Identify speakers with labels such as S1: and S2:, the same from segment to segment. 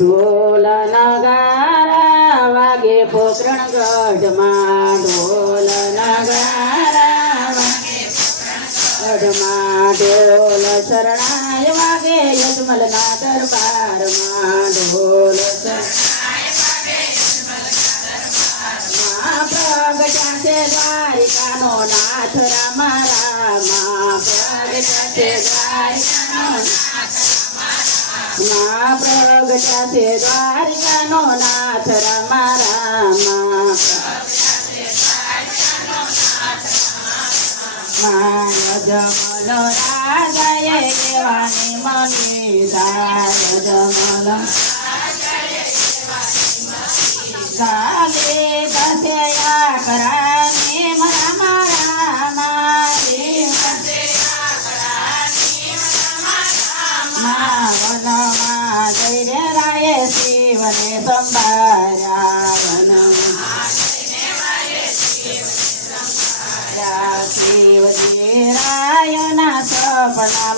S1: ઢોલ નગારા વાગે પોકરણ ગઢમાં ઢોલ નગારા વાગે ગઢમાં ઢોલ શરણાય વાગે યજમલના દરબારમાં ઢોલ શરણાય છે દ્વારિકાનો નાથ રામા રામા પ્રગટ્યા છે ના પ્રગટ્યા છે દ્વારિકાનો નાથ રામા રામા જમલ રાજાએ એવાની મની જમલ કાલે દસે આકરાને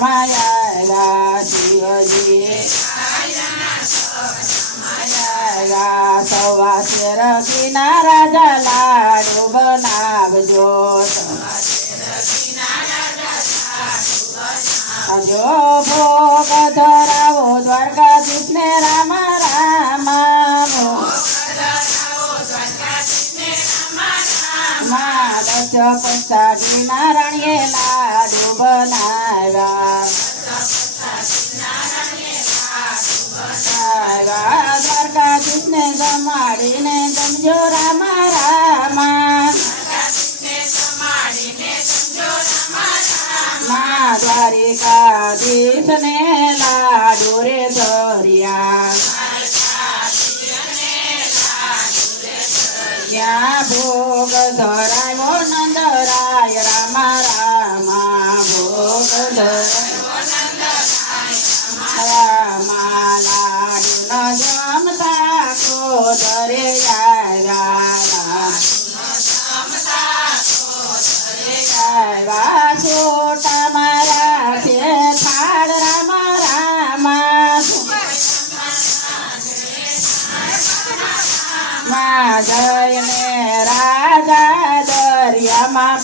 S1: આવ્યા શિવજી આવ્યા સવા શેર કિના રાજા લાડુ બનાવજો જો ભોગ ધરાવો દ્વારકા રામ રામા માલચ પંચાડી લાડુ બનાવ્યા. દ્વારકાધીશને જમાડીને સમજો રામા રામા. મા દ્વારિકાધીશને લાડુ રે ત્યાં ભોગ ધરાયો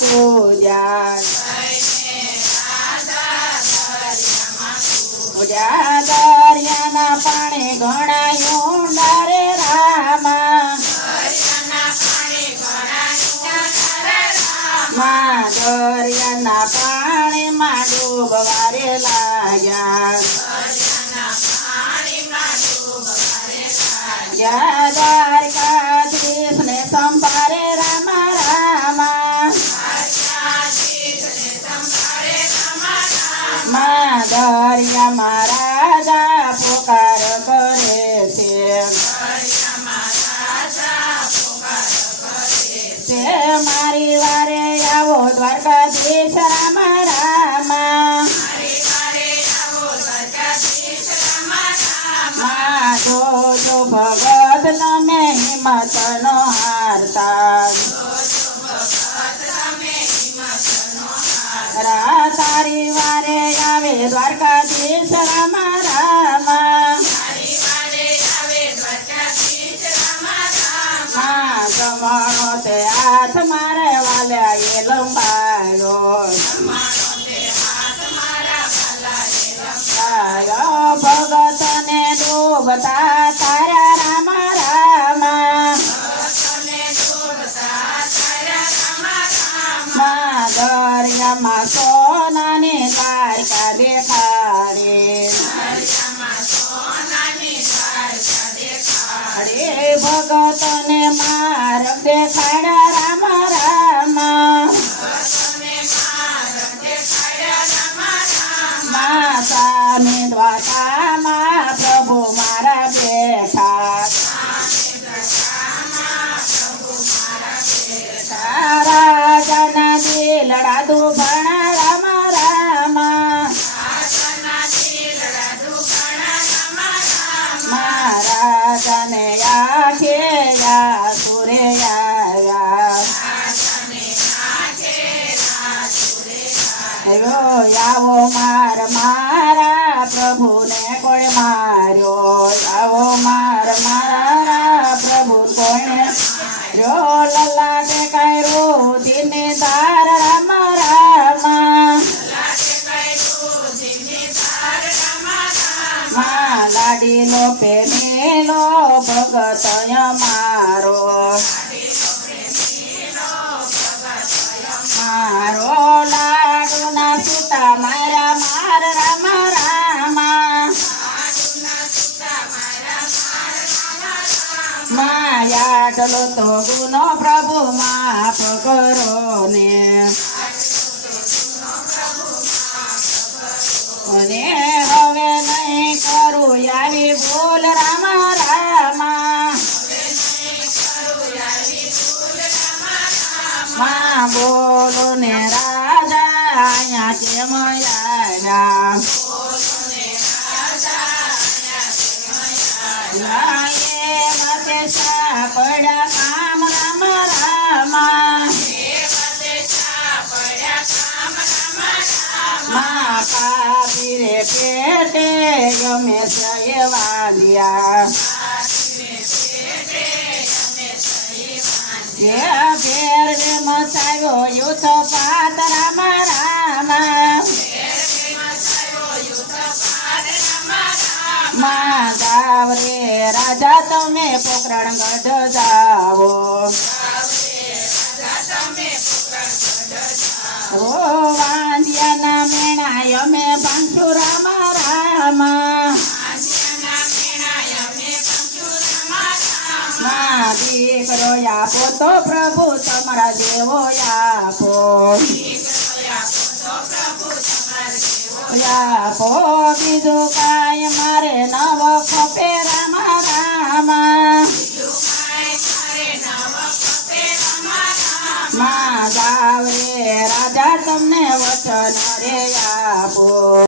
S1: પૂજા પૂજા દરિયાના પાણી ઘણા ઊંડા રે રામા માં દરિયાના પાણીમાં ડૂબવા રે લાગ્યા દરિયામાં રાજા પોકાર કરે છે. મારી વારે આવો દ્વારકાધીશ દ્વારકાધીશ રામ રામ જમણો તે હાથ મારે વાલ્યા એ લંબાયો. આયો ભગતને ડૂબતા ભગતને માર્ગ દેખાડ્યા માયાટલો તો ગુનો પ્રભુ માફ કરો ને. અને હવે નહીં કરું આવી ભૂલ રામ રામા. માં બોલો ને રાજા, અહીંયા કેમ આવ્યા સાપડા કામ રામ, રામા. માં પાપી રે પેટે ગમે સય જે ને મસાયો યુથ પાત માં રે રાજા તમે પોકરણ ગઢ જાઓ. ઓ વાંદિયાના મેણાય, અમે બાંધુ મારામાં દીકરો આપો તો પ્રભુ તમારા દેવો આપો. આપો બીજું કાંઈ મારે નવ ખપે રામ રામા માં રાજા તમને વચન રે આપો.